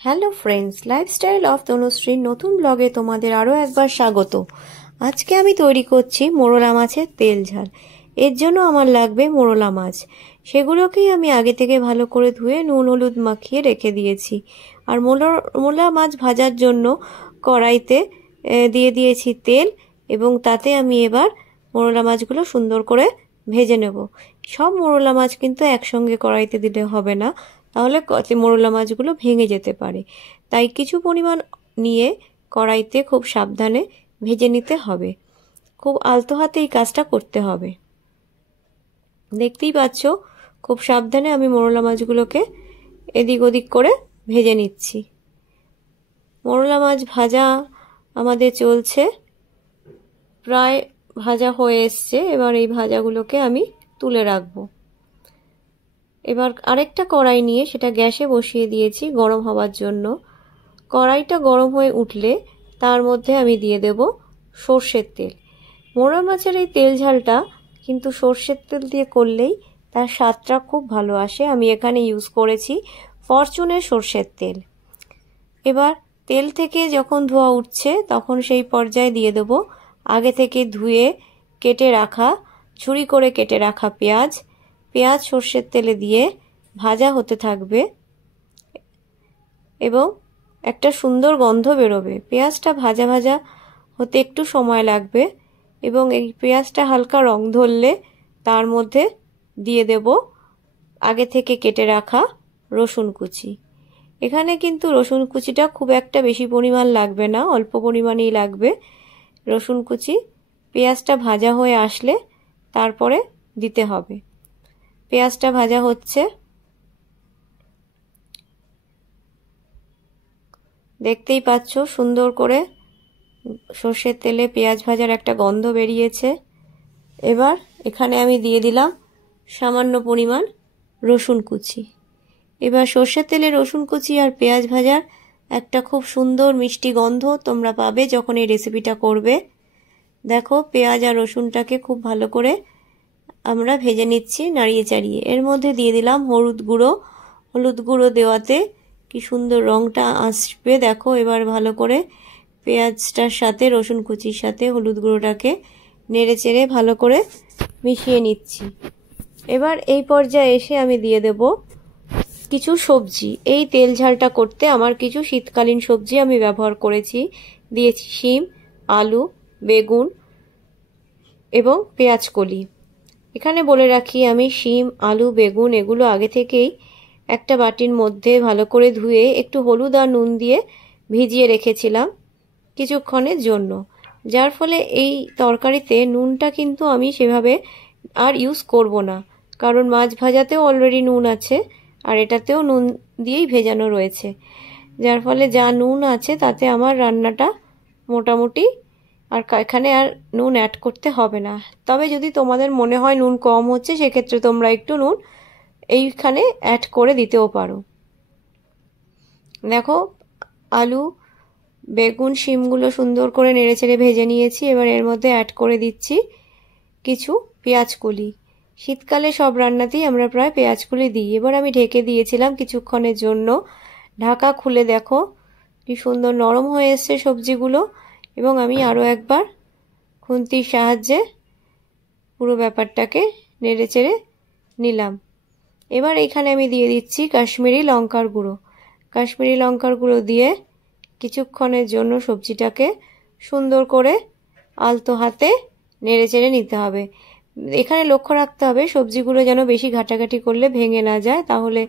Hello friends, lifestyle of Tanushree নতুন ব্লগে তোমাদের আরও একবার স্বাগত। আজকে আমি তৈরি করছি মোরলা মাছের তেল ঝাল। এর জন্য আমার লাগবে মোরলা মাছ। সেগুলোকেই আমি আগে থেকে ভালো করে ধুয়ে নুন হলুদ মাখিয়ে রেখে দিয়েছি। আর মোরলা মাছ ভাজার জন্য কড়াইতে দিয়ে দিয়েছি তেল, এবং তাতে আমি এবার মোরলা মাছগুলো সুন্দর করে ভেজে নেব। সব মোরলা মাছ কিন্তু একসঙ্গে কড়াইতে দিলে হবে না, তাহলে মোরলা মাছগুলো ভেঙে যেতে পারে। তাই কিছু পরিমাণ নিয়ে কড়াইতে খুব সাবধানে ভেজে নিতে হবে। খুব আলতো হাতে এই কাজটা করতে হবে। দেখতেই পাচ্ছ, খুব সাবধানে আমি মোরলা মাছগুলোকে এদিক ওদিক করে ভেজে নিচ্ছি। মোরলা মাছ ভাজা আমাদের চলছে, প্রায় ভাজা হয়ে এসছে। এবার এই ভাজাগুলোকে আমি তুলে রাখবো। এবার আরেকটা কড়াই নিয়ে সেটা গ্যাসে বসিয়ে দিয়েছি গরম হওয়ার জন্য। কড়াইটা গরম হয়ে উঠলে তার মধ্যে আমি দিয়ে দেব সর্ষের তেল। মোরলা মাছের এই তেল ঝালটা কিন্তু সর্ষের তেল দিয়ে করলেই তার স্বাদটা খুব ভালো আসে। আমি এখানে ইউজ করেছি ফরচুনের সর্ষের তেল। এবার তেল থেকে যখন ধোঁয়া উঠছে তখন সেই পর্যায়ে দিয়ে দেব আগে থেকে ধুয়ে কেটে রাখা, ছুরি করে কেটে রাখা পেঁয়াজ। পেঁয়াজ সর্ষের তেলে দিয়ে ভাজা হতে থাকবে এবং একটা সুন্দর গন্ধ বেরোবে। পেঁয়াজটা ভাজা ভাজা হতে একটু সময় লাগবে, এবং এই পেঁয়াজটা হালকা রং ধরলে তার মধ্যে দিয়ে দেব আগে থেকে কেটে রাখা রসুন কুচি। এখানে কিন্তু রসুন কুচিটা খুব একটা বেশি পরিমাণ লাগবে না, অল্প পরিমাণেই লাগবে রসুন কুচি। পেঁয়াজটা ভাজা হয়ে আসলে তারপরে দিতে হবে। পেঁয়াজটা ভাজা হচ্ছে, দেখতেই পাচ্ছ সুন্দর করে সর্ষের তেলে পেঁয়াজ ভাজার একটা গন্ধ বেরিয়েছে। এবার এখানে আমি দিয়ে দিলাম সামান্য পরিমাণ রসুন কুচি। এবার সর্ষের তেলে রসুন কুচি আর পেঁয়াজ ভাজার একটা খুব সুন্দর মিষ্টি গন্ধ তোমরা পাবে যখন এই রেসিপিটা করবে। দেখো, পেঁয়াজ আর রসুনটাকে খুব ভালো করে আমরা ভেজে নিচ্ছি নাড়িয়ে চাড়িয়ে। এর মধ্যে দিয়ে দিলাম হলুদ গুঁড়ো। হলুদ গুঁড়ো দেওয়াতে কি সুন্দর রংটা আসবে দেখো। এবার ভালো করে পেঁয়াজটার সাথে রসুন কুচির সাথে হলুদ গুঁড়োটাকে নেড়ে চেড়ে ভালো করে মিশিয়ে নিচ্ছি। এবার এই পর্যায়ে এসে আমি দিয়ে দেব কিছু সবজি। এই তেল ঝালটা করতে আমার কিছু শীতকালীন সবজি আমি ব্যবহার করেছি। দিয়েছি শিম, আলু, বেগুন এবং পেঁয়াজ কলি। এখানে বলে রাখি, আমি শিম, আলু, বেগুন এগুলো আগে থেকেই একটা বাটির মধ্যে ভালো করে ধুয়ে একটু হলুদ আর নুন দিয়ে ভিজিয়ে রেখেছিলাম কিছুক্ষণের জন্য। যার ফলে এই তরকারিতে নুনটা কিন্তু আমি সেভাবে আর ইউজ করব না, কারণ মাছ ভাজাতেও অলরেডি নুন আছে আর এটাতেও নুন দিয়েই ভেজানো রয়েছে। যার ফলে যা নুন আছে তাতে আমার রান্নাটা মোটামুটি আর এখানে আর নুন অ্যাড করতে হবে না। তবে যদি তোমাদের মনে হয় নুন কম হচ্ছে, সেক্ষেত্রে তোমরা একটু নুন এইখানে অ্যাড করে দিতেও পারো। দেখো, আলু, বেগুন, শিমগুলো সুন্দর করে নেড়েচেড়ে ভেজে নিয়েছি। এবার এর মধ্যে অ্যাড করে দিচ্ছি কিছু পেঁয়াজ কলি। শীতকালে সব রান্নাতেই আমরা প্রায় পেঁয়াজ কলি দিই। এবার আমি ঢেকে দিয়েছিলাম কিছুক্ষণের জন্য। ঢাকা খুলে দেখো কি সুন্দর নরম হয়ে এসছে সবজিগুলো, এবং আমি আরও একবার খুন্তির সাহায্যে পুরো ব্যাপারটাকে নেড়েচেড়ে নিলাম। এবার এখানে আমি দিয়ে দিচ্ছি কাশ্মীরি লঙ্কার গুঁড়ো। কাশ্মীরি লঙ্কার গুঁড়ো দিয়ে কিছুক্ষণের জন্য সবজিটাকে সুন্দর করে আলতো হাতে নেড়েচেড়ে নিতে হবে। এখানে লক্ষ্য রাখতে হবে সবজিগুলো যেন বেশি ঘাটাঘাটি করলে ভেঙে না যায়, তাহলে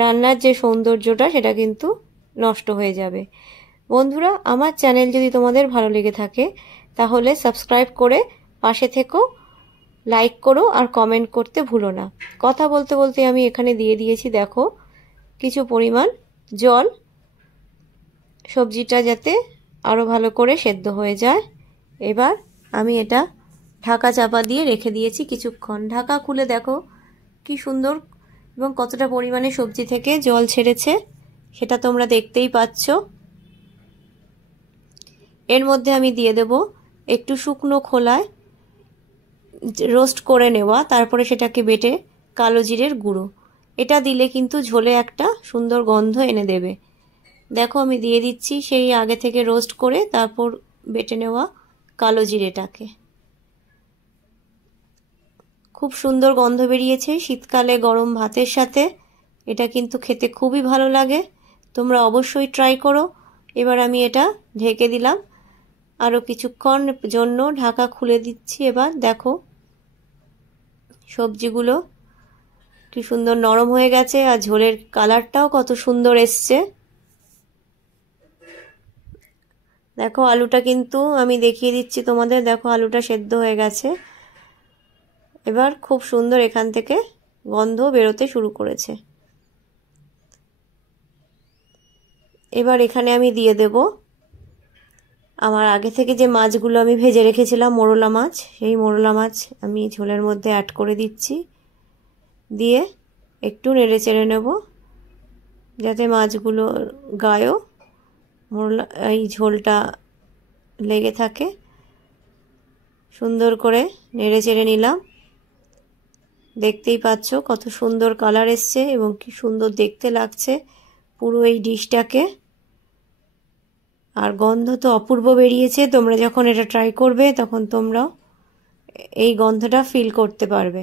রান্নার যে সৌন্দর্যটা সেটা কিন্তু নষ্ট হয়ে যাবে। বন্ধুরা, আমার চ্যানেল যদি তোমাদের ভালো লেগে থাকে তাহলে সাবস্ক্রাইব করে পাশে থেকো, লাইক করো আর কমেন্ট করতে ভুলো না। কথা বলতে বলতে আমি এখানে দিয়ে দিয়েছি দেখো কিছু পরিমাণ জল, সবজিটা যাতে আরও ভালো করে সেদ্ধ হয়ে যায়। এবার আমি এটা ঢাকা চাপা দিয়ে রেখে দিয়েছি কিছুক্ষণ। ঢাকা খুলে দেখো কি সুন্দর এবং কতটা পরিমাণে সবজি থেকে জল ছেড়েছে সেটা তোমরা দেখতেই পাচ্ছ। এর মধ্যে আমি দিয়ে দেব একটু শুকনো খোলায় রোস্ট করে নেওয়া, তারপরে সেটাকে বেটে কালো জিরের গুঁড়ো। এটা দিলে কিন্তু ঝোলে একটা সুন্দর গন্ধ এনে দেবে। দেখো আমি দিয়ে দিচ্ছি সেই আগে থেকে রোস্ট করে তারপর বেটে নেওয়া কালো জিরেটাকে। খুব সুন্দর গন্ধ বেরিয়েছে। শীতকালে গরম ভাতের সাথে এটা কিন্তু খেতে খুবই ভালো লাগে। তোমরা অবশ্যই ট্রাই করো। এবার আমি এটা ঢেকে দিলাম আরও কিছুক্ষণ জন্য। ঢাকা খুলে দিচ্ছি। এবার দেখো সবজিগুলো কি সুন্দর নরম হয়ে গেছে আর ঝোলের কালারটাও কত সুন্দর এসছে। দেখো আলুটা কিন্তু আমি দেখিয়ে দিচ্ছি তোমাদের। দেখো আলুটা সেদ্ধ হয়ে গেছে। এবার খুব সুন্দর এখান থেকে গন্ধ বেরোতে শুরু করেছে। এবার এখানে আমি দিয়ে দেব আমার আগে থেকে যে মাছগুলো আমি ভেজে রেখেছিলাম, মোরলা মাছ, সেই মোরলা মাছ আমি ঝোলের মধ্যে অ্যাড করে দিচ্ছি। দিয়ে একটু নেড়ে চেড়ে নেব যাতে মাছগুলো গায়েও মোরলা এই ঝোলটা লেগে থাকে। সুন্দর করে নেড়ে চেড়ে নিলাম। দেখতেই পাচ্ছ কত সুন্দর কালার এসছে এবং কি সুন্দর দেখতে লাগছে পুরো এই ডিশটাকে। আর গন্ধ তো অপূর্ব বেরিয়েছে। তোমরা যখন এটা ট্রাই করবে তখন তোমরাও এই গন্ধটা ফিল করতে পারবে।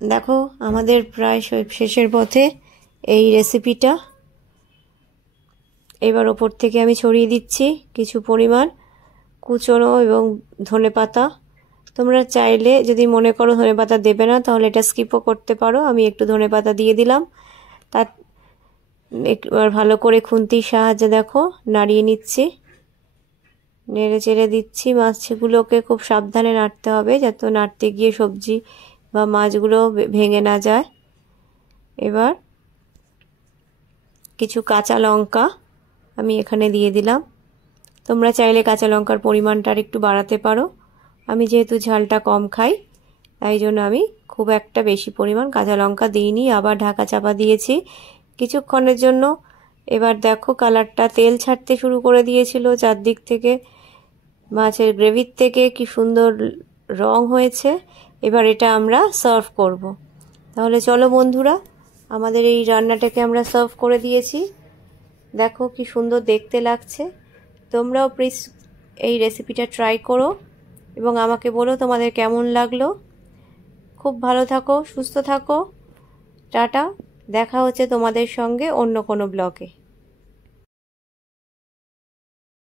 দেখো আমাদের প্রায় শেষের পথে এই রেসিপিটা। এবার ওপর থেকে আমি ছড়িয়ে দিচ্ছি কিছু পরিমাণ কুচনো এবং ধনেপাতা। তোমরা চাইলে যদি মনে করো ধনেপাতা দেবে না তাহলে এটা স্কিপও করতে পারো। আমি একটু ধনেপাতা দিয়ে দিলাম। তার একবার ভালো করে খুন্তির সাহায্যে দেখো নাড়িয়ে নিচ্ছি, নেড়ে চেড়ে দিচ্ছি। মাছগুলোকে খুব সাবধানে নাড়তে হবে যাতে নাড়তে গিয়ে সবজি বা মাছগুলো ভেঙে না যায়। এবার কিছু কাঁচা লঙ্কা আমি এখানে দিয়ে দিলাম। তোমরা চাইলে কাঁচা লঙ্কার পরিমাণটা আর একটু বাড়াতে পারো। আমি যেহেতু ঝালটা কম খাই তাই জন্য আমি খুব একটা বেশি পরিমাণ কাঁচা লঙ্কা দিইনি। আবার ঢাকা চাপা দিয়েছি কিছুক্ষণের জন্য। এবার দেখো কালারটা তেল ছাড়তে শুরু করে দিয়েছিল চারদিক থেকে। মাছের গ্রেভির থেকে কি সুন্দর রং হয়েছে। এবার এটা আমরা সার্ভ করব। তাহলে চলো বন্ধুরা, আমাদের এই রান্নাটাকে আমরা সার্ভ করে দিয়েছি। দেখো কি সুন্দর দেখতে লাগছে। তোমরাও প্লিজ এই রেসিপিটা ট্রাই করো এবং আমাকে বলো তোমাদের কেমন লাগলো। খুব ভালো থাকো, সুস্থ থাকো। টাটা। দেখা হচ্ছে তোমাদের সঙ্গে অন্য কোনো ব্লগে।